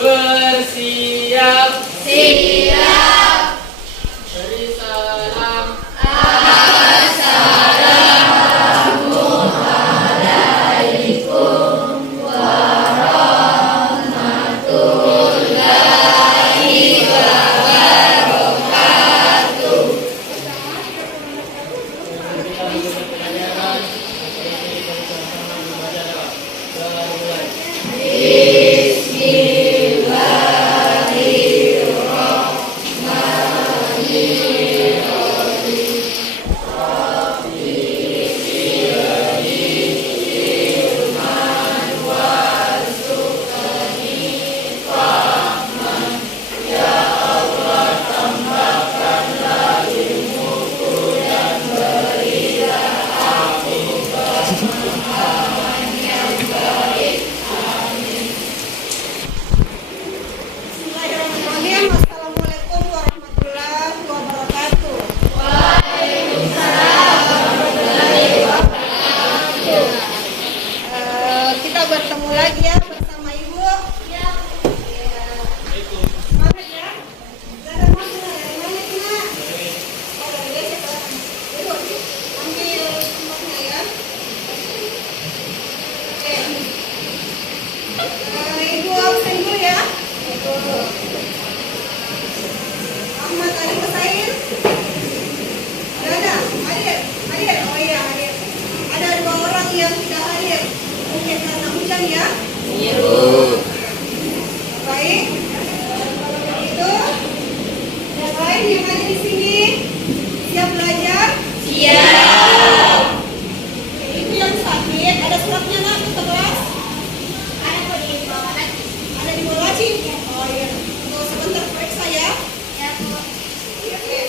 Bersiap. Siap. Beri salam. Assalamualaikum warahmatullahi wabarakatuh. Assalamualaikum warahmatullahi wabarakatuh. Waalaikumsalam warahmatullahi wabarakatuh. Kita bertemu lagi ya bersama Ibu. Ya. Semangat ya. Jangan masuk dari mana kena. Kalau dia sekarang dulu ambil tempatnya ya. Oke. Ibu absen dulu ya. Ahmad Ali Husain. Ada? Hadir? Hadir? Oh iya hadir. Ada 2 orang yang tidak hadir. Mungkin karena hujan ya? Iya. Baik. Kalau begitu, yang lain yang ada di sini siap belajar? Siap. Ibu yang sakit, ada suratnya nggak ke kelas? Ada kok di bawah laci. Ada di bawah laci? Oh iya. Tunggu sebentar periksa ya. Ya, Bu. Oke.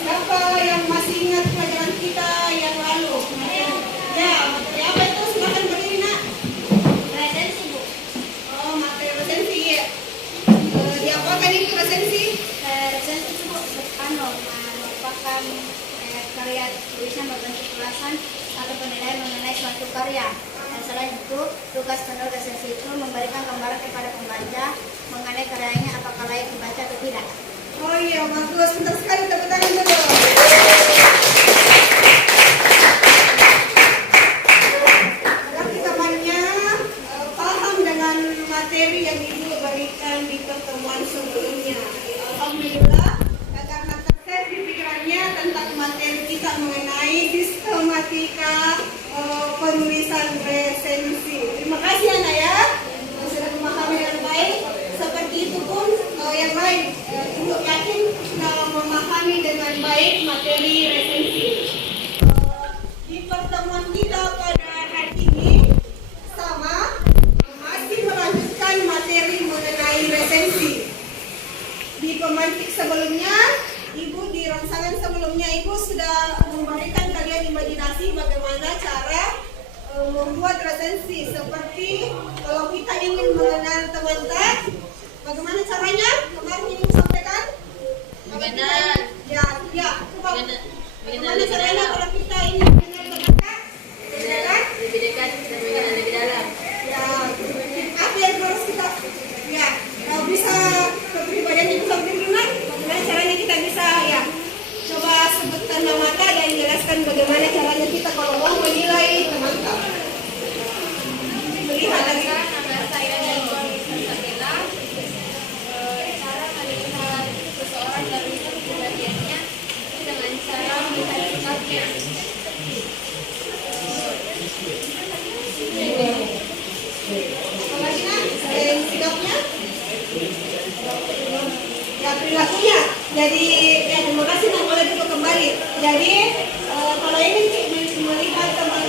Siapa yang masih ingat pelajaran kita yang lalu? Ya, materi apa itu? Silakan berdiri, Nak. Resensi, Bu. Oh, materi resensi ya. Diapakan itu resensi? Resensi itu, Bu, merupakan karya tulisan berbentuk ulasan atau penilaian mengenai suatu karya. Dan selain itu, tugas penulis resensi itu memberikan gambaran kepada pembaca mengenai karyanya apakah layak dibaca atau tidak. Oh iya, bagus. Pintar sekali, tepuk tangan dulu. Agar kita banyak paham dengan materi yang Ibu berikan di pertemuan sebelumnya. Alhamdulillah, karena terkait di pikirannya tentang materi kita mengenai sistematika penulisan resensi. Terima kasih Anak ya, sudah memahami dengan baik. Seperti itu pun yang lain, Ibu yakin sudah memahami dengan baik materi resensi. Di pertemuan kita pada hari ini sama, masih melanjutkan materi mengenai resensi. Di pemantik sebelumnya, Ibu di rangsangan sebelumnya Ibu sudah memberikan kalian imajinasi bagaimana cara membuat resensi. Seperti kalau kita ingin mengenal teman-teman, bagaimana caranya? Kemarin Ibu sampaikan Ya, ya. Coba. Bikinan Gimana lebih caranya dalam. kalau kita ini benar terbuka? Kan? Lebih dekat dan bikinan lebih dalam. Ya, apa yang harus kita ya bisa kepribadian itu sampai gimana? Bagaimana caranya kita bisa ya coba sebutkan mata dan jelaskan bagaimana caranya kita kalau mau menilai teman-teman melihat dari Nama saya dari Sabila. Cara kami mengenal seseorang dari kepribadiannya itu dengan cara melihat sikapnya. sikapnya ya perilakunya. Jadi ya terima kasih Nak, boleh dulu kembali. Jadi kalau ingin melihat teman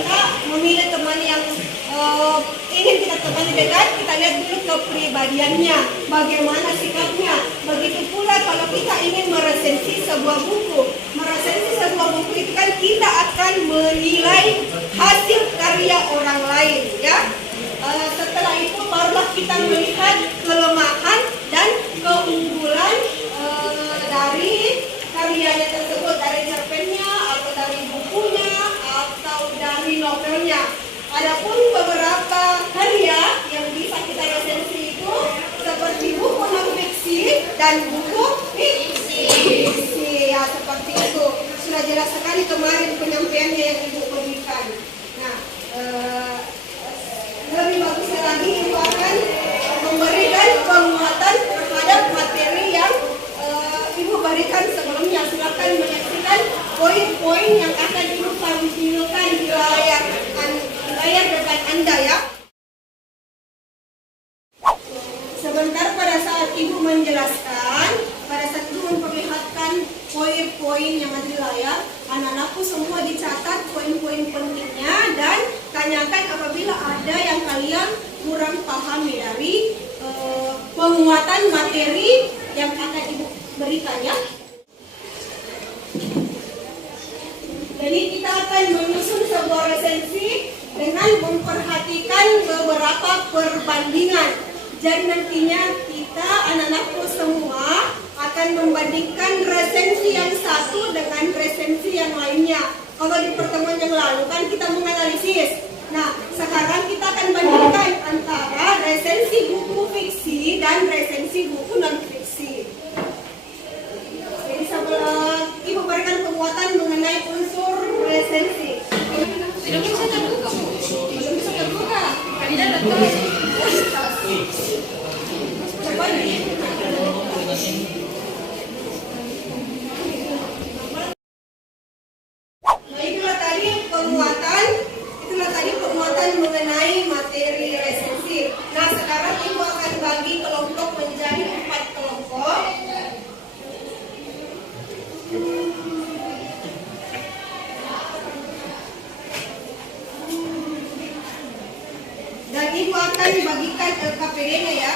memilih teman yang ingin kita temani dekat, kita lihat dulu kepribadiannya, bagaimana sikapnya. Begitu pula kalau kita ingin meresensi sebuah buku, itu kan kita akan menilai hasil karya orang lain, ya. Setelah itu barulah kita melihat kelemahan dan keunggulan dari karyanya tersebut, dari cerpennya atau dari bukunya atau dari novelnya. Adapun beberapa karya yang bisa kita resensi itu seperti buku non fiksi dan buku fiksi. Ya seperti itu. Sudah jelas sekali kemarin penyampaiannya yang Ibu berikan. Nah, lebih bagusnya lagi Ibu akan memberikan penguatan terhadap materi yang Ibu berikan sebelumnya. Silakan menyaksikan poin-poin yang akan Ibu tampilkan di layar depan Anda, ya. Sebentar pada saat Ibu menjelaskan, pada saat Ibu memperlihatkan poin-poin yang ada di layar, anak-anakku semua dicatat poin-poin pentingnya dan tanyakan apabila ada yang kalian kurang pahami dari penguatan materi yang akan Ibu berikan, ya. Jadi kita akan menyusun sebuah resensi dengan memperhatikan beberapa perbandingan. Jadi nantinya kita anak-anakku semua akan membandingkan resensi yang satu dengan resensi yang lainnya. Kalau di pertemuan yang lalu kan kita menganalisis. Nah, sekarang kita akan bandingkan antara resensi buku fiksi dan resensi buku non fiksi. Jadi sebelum Ibu berikan penguatan mengenai unsur resensi. Belum bisa terbuka. Belum bisa terbuka. Tidak betul. Coba nih. Nah, itulah tadi penguatan mengenai materi resensi. Nah, sekarang Ibu akan bagi kelompok menjadi 4 kelompok. Dan Ibu akan bagikan LKPD-nya, ya.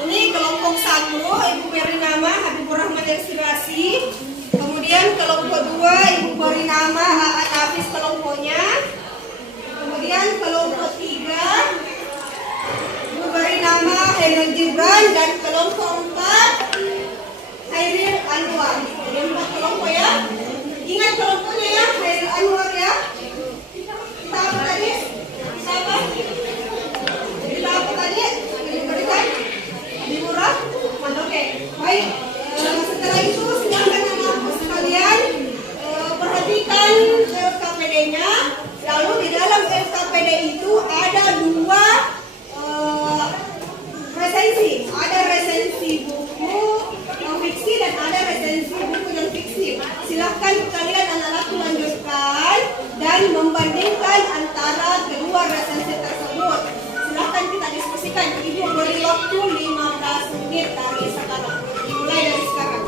Ini kelompok 1, Ibu beri nama Habibur Rahman Inspirasi. Kemudian kelompok 2, Ibu beri nama Aan Hafiz kelompoknya. Kemudian kelompok 3, Ibu beri nama Hairil Gibran. Dan kelompok 4, Hairil Anwar. Jadi 4 kelompok, ya. Ingat kelompoknya, ya, Hairil Anwar, ya. Kita apa tadi? Kita apa? Kita apa tadi? Diberikan? Murah? Oke. Baik. Setelah itu silakan anak-anak sekalian perhatikan LKPD-nya. Lalu di dalam LKPD itu ada 2 resensi. Ada resensi buku fiksi dan ada resensi buku non fiksi. Silahkan kalian anak-anak lanjutkan dan membandingkan antara kedua resensi tersebut. Silahkan kita diskusikan. Ibu beri waktu 15 menit dari sekarang. Dimulai dari sekarang.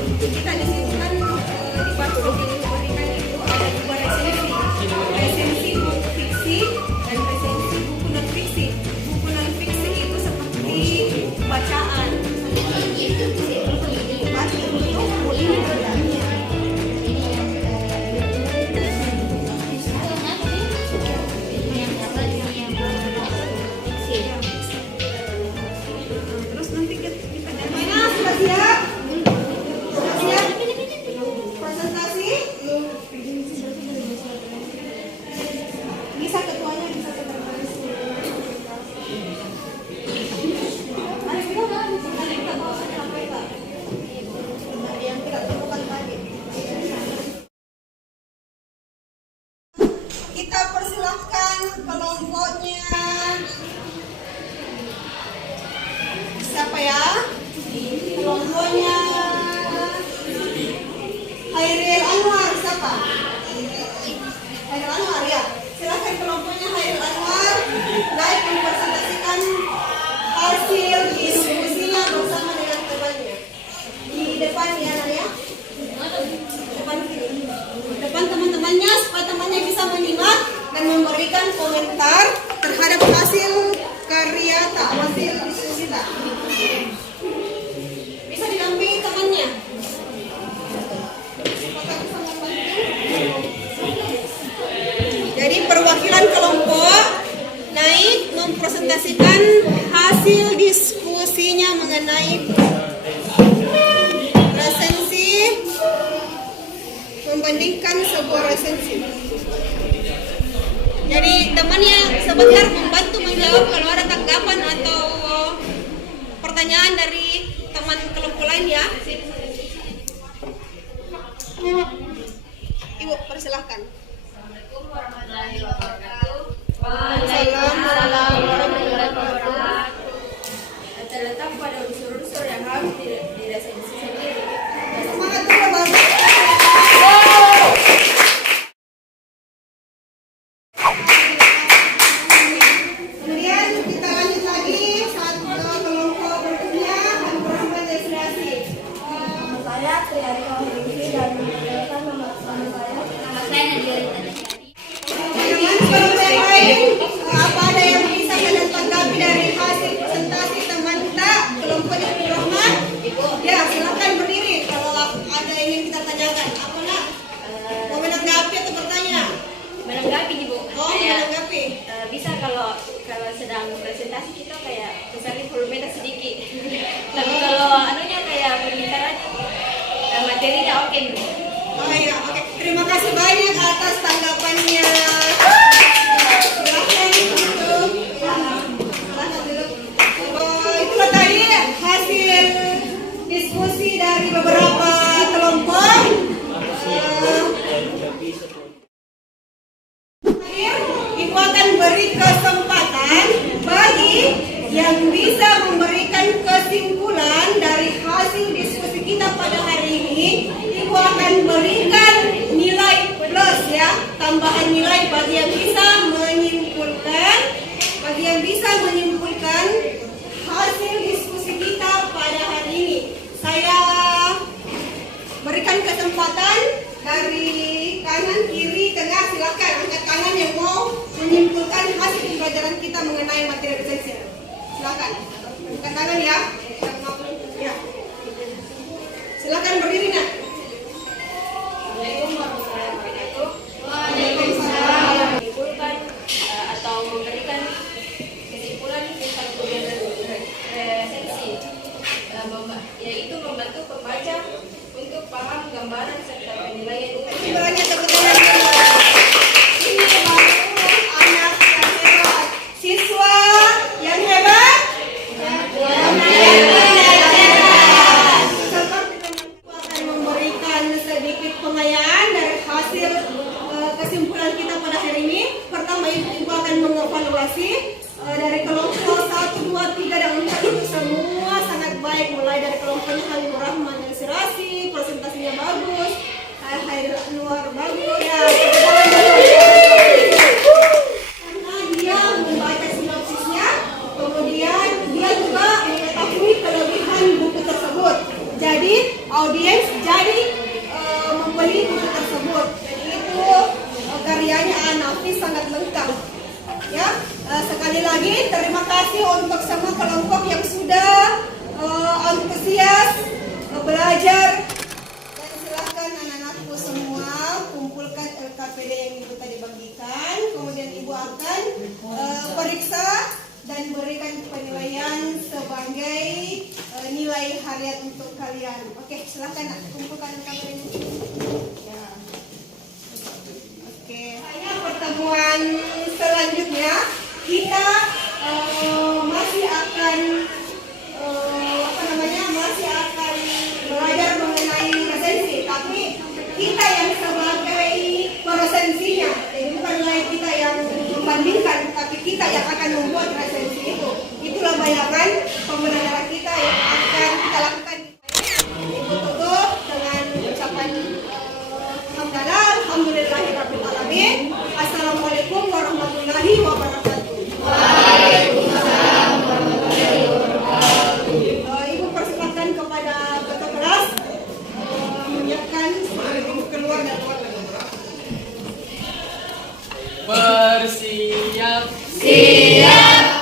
kita di situ kan di paket yang diberikan itu ada 2 resensi. Resensi buku fiksi dan resensi buku non fiksi. Buku non fiksi itu seperti bacaan. Baca untuk ini bedanya. Terus nanti kita mana sudah siap? Sudah siap? Presentasi? Bisa ketuanya, bisa sekretaris. Mari kita bawa sampai Pak. Yang tidak temukan tadi. Kita persilahkan kelompoknya. Siapa ya? Kelompoknya Hairil Anwar, siapa? Hairil Anwar ya. Silakan kelompoknya Hairil Anwar naik mempresentasikan hasil diskusinya bersama dengan temannya. Di depan ya Naya. Depan sini. Depan teman-temannya supaya temannya bisa menyimak dan memberikan komentar terhadap hasil karya hasil diskusi tak. Bisa didampingi temannya. Jadi perwakilan kelompok naik mempresentasikan hasil diskusinya mengenai resensi, membandingkan sebuah resensi. Jadi temannya sebentar membantu menjawab kalau ada tanggapan atau pertanyaan dari teman kelompok lain ya. Ibu persilahkan. Assalamualaikum warahmatullahi wabarakatuh. Waalaikumsalam warahmatullahi wabarakatuh. Terletak pada unsur-unsur yang harus diresensi sendiri. Semangat dulu Bang. Kemudian kita lanjut lagi satu kelompok berikutnya Abdurrahman Destinasi. Saya Triadi Kawinisi dan menjelaskan nama saya. Nama saya Nadia Rita. Teman kelompok yang lain, apa ada yang bisa kalian tanggapi dari hasil presentasi teman kita kelompoknya Abdurrahman? Ya silakan berdiri kalau ada yang ingin kita tanyakan. Apa nak? Mau menanggapi atau bertanya? Menanggapi nih Bu. Oh menanggapi. Bisa kalau sedang presentasi kita kayak misalnya volumenya sedikit. Tapi kalau anunya kayak pembicaranya materinya oke Bu. Oh iya, oke. Terima kasih banyak atas tanggapannya. Silakan duduk. Silakan duduk. Itulah tadi hasil diskusi dari beberapa kelompok. Ibu akan beri kesempatan bagi yang bisa memberikan kesimpulan dari hasil diskusi kita pada hari ini. Ibu akan berikan nilai plus ya, tambahan nilai bagi yang bisa menyimpulkan hasil diskusi kita pada hari ini. Saya berikan kesempatan dari kanan, kiri, tengah, silakan angkat tangan yang mau menyimpulkan hasil pembelajaran kita mengenai materi resensi. Silakan angkat tangan ya. Ya. Silakan berdiri nak. Assalamualaikum warahmatullahi wabarakatuh. Waalaikumsalam. Menyimpulkan atau memberikan kesimpulan tentang kegiatan resensi, yaitu membantu pembaca untuk paham gambaran serta penilaian umum. Banyak tepuk tangan dulu. Ini baru anak yang hebat. Siswa yang hebat. Yang hebat. Seperti teman-teman akan memberikan sedikit pengayaan dari hasil kesimpulan kita pada hari ini. Pertama ibu akan mengevaluasi dari kelompok 1, 2, 3 dan 4 itu semua sangat baik, mulai dari kelompoknya Habibur Rahman Destinasi, presentasinya bagus, Hairil Anwar bagus ya. audiens jadi membeli buku tersebut. Jadi itu karyanya Anafi sangat lengkap. Ya, sekali lagi terima kasih untuk semua kelompok yang sudah antusias belajar, dan silakan anak-anakku semua kumpulkan LKPD yang ibu tadi bagikan, kemudian ibu akan periksa dan berikan penilaian sebagai nilai harian untuk kalian. Oke, silakan kumpulkan LKPD ini. Ya. Oke, pertemuan selanjutnya kita masih akan masih akan belajar mengenai resensi, tapi kita yang sebagai resensinya, jadi bukan lagi kita yang membandingkan, tapi kita yang akan membuat resensi itu. Itulah bayangan pembelajaran kita yang akan kita lakukan. Ibu tutup dengan ucapan hamdalah, alhamdulillahirabbil alamin. Assalamualaikum warahmatullahi wabarakatuh. Waalaikumsalam warahmatullahi wabarakatuh. Ibu persilakan kepada ketua kelas menyiapkan ibu keluar dan Bersiap. Siap.